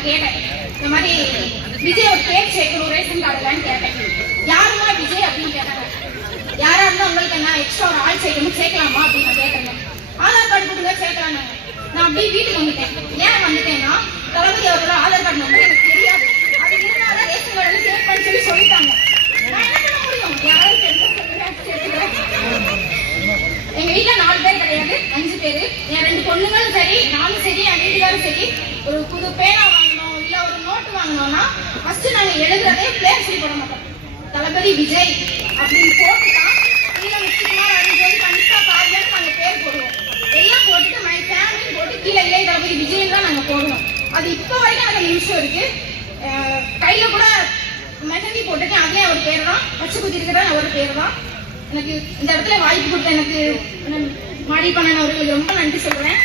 நான் கேட்டேன், இந்த மாதிரி விஜய் ஒரு பேர் சேர்க்கணும் ரேஷன் கார்டுலான்னு கேட்டேன். யாருமா விஜய் அப்படின்னு கேட்டாங்க. யாரா இருந்தா உங்களுக்கு என்ன எக்ஸ்ட்ரா ஒரு ஆள் சேர்க்கணும், சேர்க்கலாமா அப்படின்னு நான் கேட்டேன். ஆதார் கார்டு கொடுங்க சேர்க்கலாம். நான் அப்படியே வீட்டுக்கு வந்துட்டேன். ஏன் வந்துட்டேன்னா, தளபதி அவரோட ஆதார் கார்டு நம்பர் எனக்கு தெரியாது. அது இருந்தாலும் ரேஷன் கார்டு சேவ் பண்ணி சொல்லி சொல்லிட்டாங்க. நான் என்ன பண்ண முடியும்? யாராவது எங்க வீட்டுல 4 பேர் கிடையாது, 5 பேரு. என் 2 பொண்ணுங்களும் சரி, நானும் சரி, என் வீட்டுக்காரும் சரி, ஒரு புது பேனா வாங்கணும் இல்ல ஒரு நோட்டு வாங்கணும்னா ஃபர்ஸ்ட் நாங்க எழுதுறதே பேர் சொல்லி போட மாட்டோம். தளபதி விஜய் அப்படின்னு போட்டுதான் கீழே முத்துக்குமார் அப்படின்னு சொல்லி கண்டிப்பா பாதியாட்டு நாங்க பேர் போடுவோம். எல்லாம் போட்டுட்டு மை ஃபேமிலி போட்டு கீழே இளைய தளபதி விஜய் தான் நாங்க போடுவோம். அது இப்போ வரைக்கும் எனக்கு நிமிஷம் இருக்கு. கையில கூட மெஹந்தி போட்டுட்டு அதுலயே அவர் பேர் தான், பச்சை குத்தி இருக்கிறதா அவரோட பேர் தான். எனக்கு இந்த இடத்துல வாய்ப்பு கொடுத்த எனக்கு மாடி பண்ண அவர்களுக்கு ரொம்ப நன்றி சொல்றேன்.